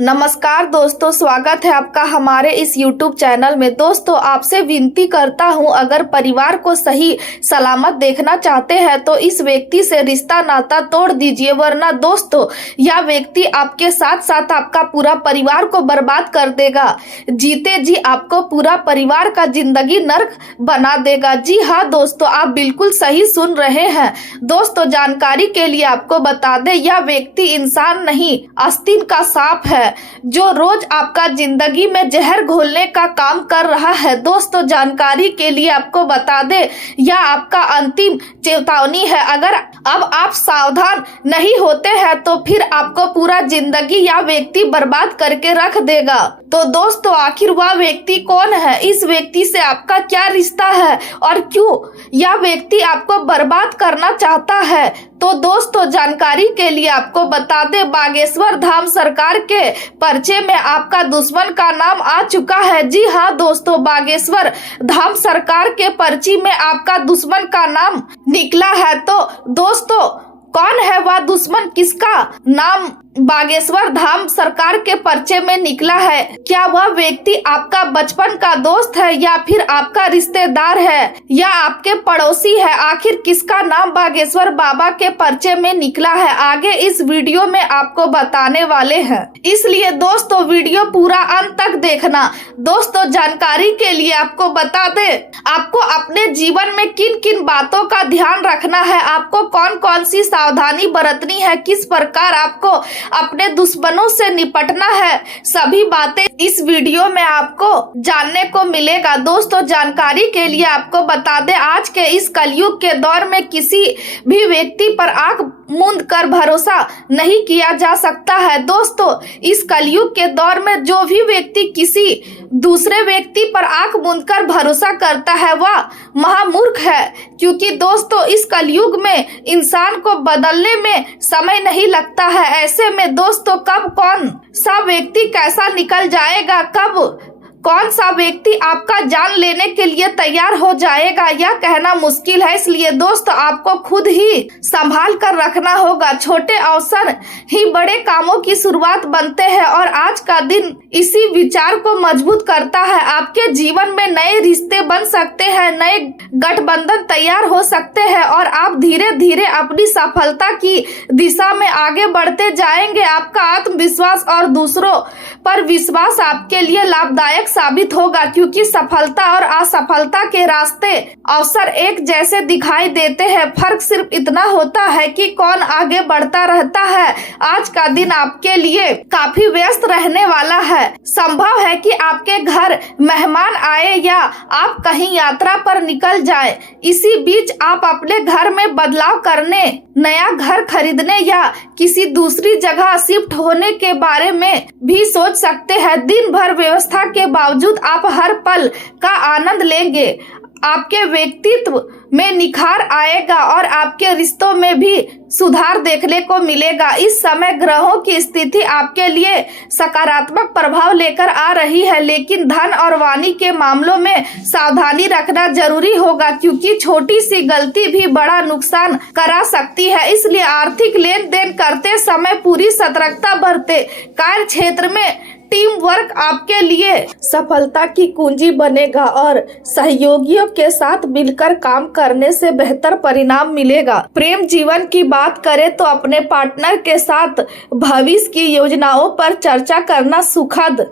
नमस्कार दोस्तों, स्वागत है आपका हमारे इस YouTube चैनल में। दोस्तों, आपसे विनती करता हूं, अगर परिवार को सही सलामत देखना चाहते हैं तो इस व्यक्ति से रिश्ता नाता तोड़ दीजिए, वरना दोस्तों यह व्यक्ति आपके साथ साथ आपका पूरा परिवार को बर्बाद कर देगा। जीते जी आपको पूरा परिवार का जिंदगी नर्क बना देगा। जी हाँ दोस्तों, आप बिल्कुल सही सुन रहे हैं। दोस्तों, जानकारी के लिए आपको बता दें, यह व्यक्ति इंसान नहीं आस्तीन का सांप है जो रोज आपका जिंदगी में जहर घोलने का काम कर रहा है। दोस्तों, जानकारी के लिए आपको बता दें, यह आपका अंतिम चेतावनी है। अगर अब आप सावधान नहीं होते हैं तो फिर आपको पूरा जिंदगी यह व्यक्ति बर्बाद करके रख देगा। तो दोस्तों, आखिर वह व्यक्ति कौन है? इस व्यक्ति से आपका क्या रिश्ता है और क्यों यह व्यक्ति आपको बर्बाद करना चाहता है? तो दोस्तों, जानकारी के लिए आपको बता दें, बागेश्वर धाम सरकार के पर्चे में आपका दुश्मन का नाम आ चुका है। जी हाँ दोस्तों, बागेश्वर धाम सरकार के पर्ची में आपका दुश्मन का नाम निकला है। तो दोस्तों, कौन है वह दुश्मन? किसका नाम बागेश्वर धाम सरकार के पर्चे में निकला है? क्या वह व्यक्ति आपका बचपन का दोस्त है या फिर आपका रिश्तेदार है या आपके पड़ोसी है? आखिर किसका नाम बागेश्वर बाबा के पर्चे में निकला है, आगे इस वीडियो में आपको बताने वाले हैं। इसलिए दोस्तों, वीडियो पूरा अंत तक देखना। दोस्तों, जानकारी के लिए आपको बता दें, आपको अपने जीवन में किन किन बातों का ध्यान रखना है, आपको कौन कौन सी सावधानी बरतनी है, किस प्रकार आपको अपने दुश्मनों से निपटना है, सभी बातें इस वीडियो में आपको जानने को मिलेगा। दोस्तों, जानकारी के लिए आपको बता दें, आज के इस कलयुग के दौर में किसी भी व्यक्ति पर आंख मूंद कर भरोसा नहीं किया जा सकता है। दोस्तों, इस कलयुग के दौर में जो भी व्यक्ति किसी दूसरे व्यक्ति पर आंख मूंद कर भरोसा करता है वह महामूर्ख है, क्योंकि दोस्तों इस कलयुग में इंसान को बदलने में समय नहीं लगता है। ऐसे में दोस्तों, कब कौन सा व्यक्ति कैसा निकल जाएगा, कब कौन सा व्यक्ति आपका जान लेने के लिए तैयार हो जाएगा, यह कहना मुश्किल है। इसलिए दोस्तों, आपको खुद ही संभाल कर रखना होगा। छोटे अवसर ही बड़े कामों की शुरुआत बनते हैं और आज का दिन इसी विचार को मजबूत करता है। आपके जीवन में नए रिश्ते बन सकते हैं, नए गठबंधन तैयार हो सकते हैं और आप धीरे धीरे अपनी सफलता की दिशा में आगे बढ़ते जाएंगे। आपका आत्मविश्वास और दूसरों पर विश्वास आपके लिए लाभदायक साबित होगा, क्योंकि सफलता और असफलता के रास्ते अवसर एक जैसे दिखाई देते हैं। फर्क सिर्फ इतना होता है कि कौन आगे बढ़ता रहता है। आज का दिन आपके लिए काफी व्यस्त रहने वाला है। संभव है कि आपके घर मेहमान आए या आप कहीं यात्रा पर निकल जाएं। इसी बीच आप अपने घर में बदलाव करने, नया घर खरीदने या किसी दूसरी जगह शिफ्ट होने के बारे में भी सोच सकते हैं। दिन भर व्यवस्था के बावजूद आप हर पल का आनंद लेंगे। आपके व्यक्तित्व में निखार आएगा और आपके रिश्तों में भी सुधार देखने को मिलेगा। इस समय ग्रहों की स्थिति आपके लिए सकारात्मक प्रभाव लेकर आ रही है, लेकिन धन और वाणी के मामलों में सावधानी रखना जरूरी होगा, क्योंकि छोटी सी गलती भी बड़ा नुकसान करा सकती है। इसलिए आर्थिक लेन देन करते समय पूरी सतर्कता बरतें। कार्य क्षेत्र में टीम वर्क आपके लिए सफलता की कुंजी बनेगा और सहयोगियों के साथ मिलकर काम करने से बेहतर परिणाम मिलेगा। प्रेम जीवन की बात करें तो अपने पार्टनर के साथ भविष्य की योजनाओं पर चर्चा करना सुखद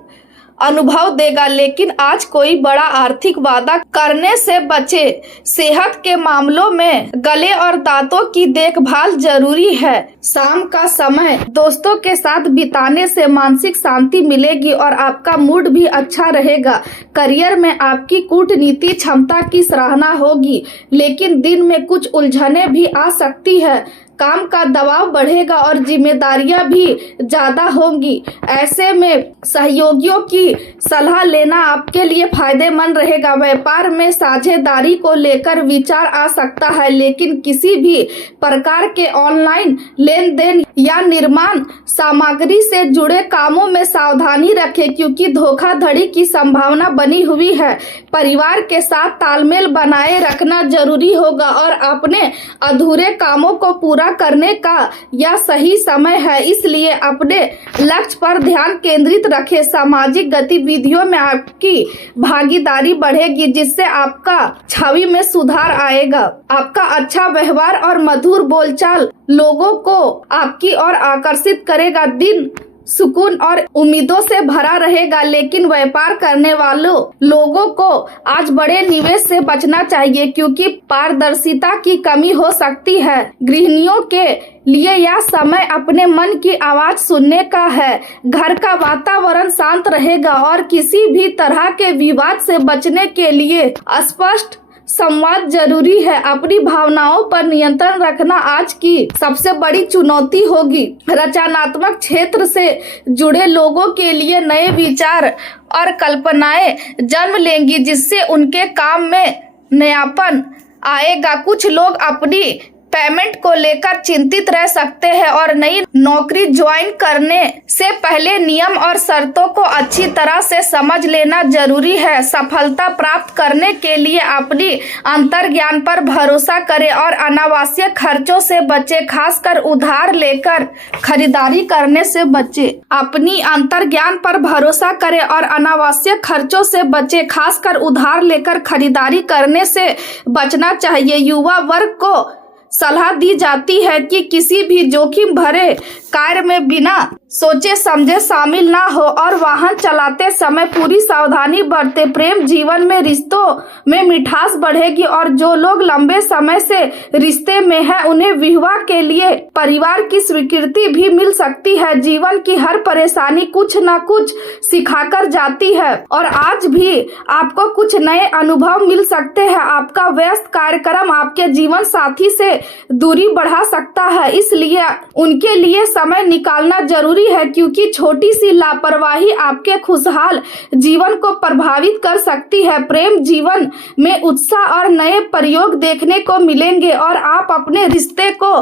अनुभव देगा, लेकिन आज कोई बड़ा आर्थिक वादा करने से बचे। सेहत के मामलों में गले और दांतों की देखभाल जरूरी है। शाम का समय दोस्तों के साथ बिताने से मानसिक शांति मिलेगी और आपका मूड भी अच्छा रहेगा। करियर में आपकी कूटनीति क्षमता की सराहना होगी, लेकिन दिन में कुछ उलझने भी आ सकती है। काम का दबाव बढ़ेगा और जिम्मेदारियां भी ज्यादा होंगी। ऐसे में सहयोगियों की सलाह लेना आपके लिए फायदेमंद रहेगा। व्यापार में साझेदारी को लेकर विचार आ सकता है, लेकिन किसी भी प्रकार के ऑनलाइन लेन देन या निर्माण सामग्री से जुड़े कामों में सावधानी रखें क्योंकि धोखाधड़ी की संभावना बनी हुई है। परिवार के साथ तालमेल बनाए रखना जरूरी होगा और अपने अधूरे कामों को पूरा करने का यह सही समय है, इसलिए अपने लक्ष्य पर ध्यान केंद्रित रखें। सामाजिक गतिविधियों में आपकी भागीदारी बढ़ेगी जिससे आपका छवि में सुधार आएगा। आपका अच्छा व्यवहार और मधुर बोलचाल लोगों को आपकी ओर आकर्षित करेगा। दिन सुकून और उम्मीदों से भरा रहेगा, लेकिन व्यापार करने वालों लोगों को आज बड़े निवेश से बचना चाहिए क्योंकि पारदर्शिता की कमी हो सकती है। गृहिणियों के लिए यह समय अपने मन की आवाज सुनने का है। घर का वातावरण शांत रहेगा और किसी भी तरह के विवाद से बचने के लिए स्पष्ट संवाद जरूरी है। अपनी भावनाओं पर नियंत्रण रखना आज की सबसे बड़ी चुनौती होगी। रचनात्मक क्षेत्र से जुड़े लोगों के लिए नए विचार और कल्पनाएं जन्म लेंगी जिससे उनके काम में नयापन आएगा। कुछ लोग अपनी पेमेंट को लेकर चिंतित रह सकते हैं और नई नौकरी ज्वाइन करने से पहले नियम और शर्तों को अच्छी तरह से समझ लेना जरूरी है। सफलता प्राप्त करने के लिए अपनी अंतर्ज्ञान पर भरोसा करें और अनावश्यक खर्चों से बचें, खासकर उधार लेकर खरीदारी करने से बचें। अपनी अंतर्ज्ञान पर भरोसा करें और अनावश्यक खर्चों से बचें, खासकर उधार लेकर खरीदारी करने से बचना चाहिए। युवा वर्ग को सलाह दी जाती है कि किसी भी जोखिम भरे कार्य में बिना सोचे समझे शामिल ना हो और वाहन चलाते समय पूरी सावधानी बरते। प्रेम जीवन में रिश्तों में मिठास बढ़ेगी और जो लोग लंबे समय से रिश्ते में हैं उन्हें विवाह के लिए परिवार की स्वीकृति भी मिल सकती है। जीवन की हर परेशानी कुछ न कुछ सिखाकर जाती है और आज भी आपको कुछ नए अनुभव मिल सकते हैं। आपका व्यस्त कार्यक्रम आपके जीवन साथी से दूरी बढ़ा सकता है, इसलिए उनके लिए समय निकालना जरूरी है क्योंकि छोटी सी लापरवाही आपके खुशहाल जीवन को प्रभावित कर सकती है। प्रेम जीवन में उत्साह और नए प्रयोग देखने को मिलेंगे और आप अपने रिश्ते को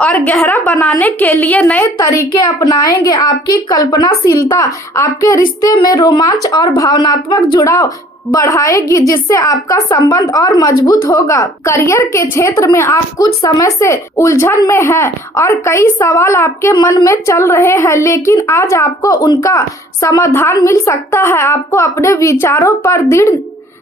और गहरा बनाने के लिए नए तरीके अपनाएंगे। आपकी कल्पनाशीलता आपके रिश्ते में रोमांच और भावनात्मक जुड़ाव बढ़ाएगी जिससे आपका संबंध और मजबूत होगा। करियर के क्षेत्र में आप कुछ समय से उलझन में हैं और कई सवाल आपके मन में चल रहे हैं, लेकिन आज आपको उनका समाधान मिल सकता है। आपको अपने विचारों पर दृढ़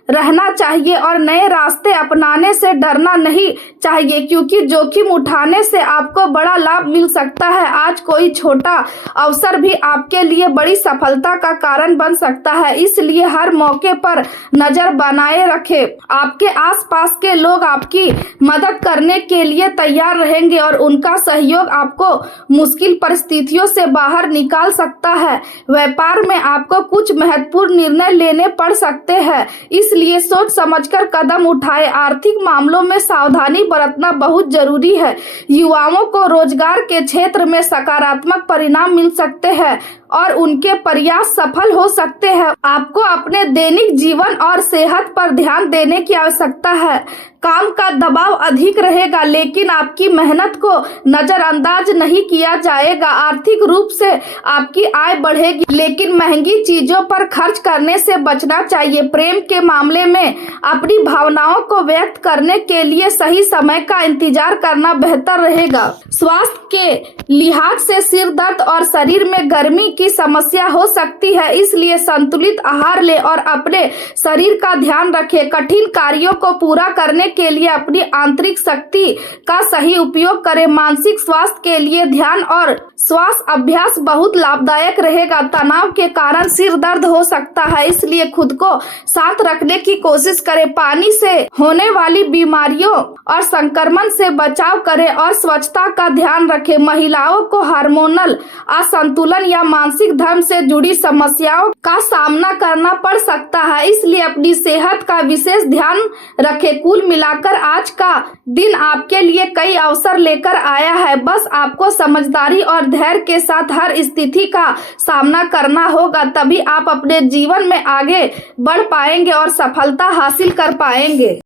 रहना चाहिए और नए रास्ते अपनाने से डरना नहीं चाहिए क्योंकि जोखिम उठाने से आपको बड़ा लाभ मिल सकता है। आज कोई छोटा अवसर भी आपके लिए बड़ी सफलता का कारण बन सकता है, इसलिए हर मौके पर नजर बनाए रखें। आपके आसपास के लोग आपकी मदद करने के लिए तैयार रहेंगे और उनका सहयोग आपको मुश्किल परिस्थितियों से बाहर निकाल सकता है। व्यापार में आपको कुछ महत्वपूर्ण निर्णय लेने पड़ सकते हैं, इसलिए सोच समझकर कदम उठाएं। आर्थिक मामलों में सावधानी बरतना बहुत जरूरी है। युवाओं को रोजगार के क्षेत्र में सकारात्मक परिणाम मिल सकते हैं और उनके प्रयास सफल हो सकते हैं। आपको अपने दैनिक जीवन और सेहत पर ध्यान देने की आवश्यकता है। काम का दबाव अधिक रहेगा लेकिन आपकी मेहनत को नजरअंदाज नहीं किया जाएगा। आर्थिक रूप से आपकी आय बढ़ेगी लेकिन महंगी चीजों पर खर्च करने से बचना चाहिए। प्रेम के मामले में अपनी भावनाओं को व्यक्त करने के लिए सही समय का इंतजार करना बेहतर रहेगा। स्वास्थ्य के लिहाज से सिर दर्द और शरीर में गर्मी की समस्या हो सकती है, इसलिए संतुलित आहार ले और अपने शरीर का ध्यान रखें। कठिन कार्यों को पूरा करने के लिए अपनी आंतरिक शक्ति का सही उपयोग करें। मानसिक स्वास्थ्य के लिए ध्यान और श्वास अभ्यास बहुत लाभदायक रहेगा। तनाव के कारण सिर दर्द हो सकता है, इसलिए खुद को शांत रखने की कोशिश करें। पानी से होने वाली बीमारियों और संक्रमण से बचाव करें और स्वच्छता का ध्यान रखें। महिलाओं को हार्मोनल असंतुलन या मानसिक धर्म से जुड़ी समस्याओं का सामना करना पड़ सकता है, इसलिए अपनी सेहत का विशेष ध्यान रखें। कुल मिलाकर आज का दिन आपके लिए कई अवसर लेकर आया है, बस आपको समझदारी और धैर्य के साथ हर स्थिति का सामना करना होगा, तभी आप अपने जीवन में आगे बढ़ पाएंगे और सफलता हासिल कर पाएंगे।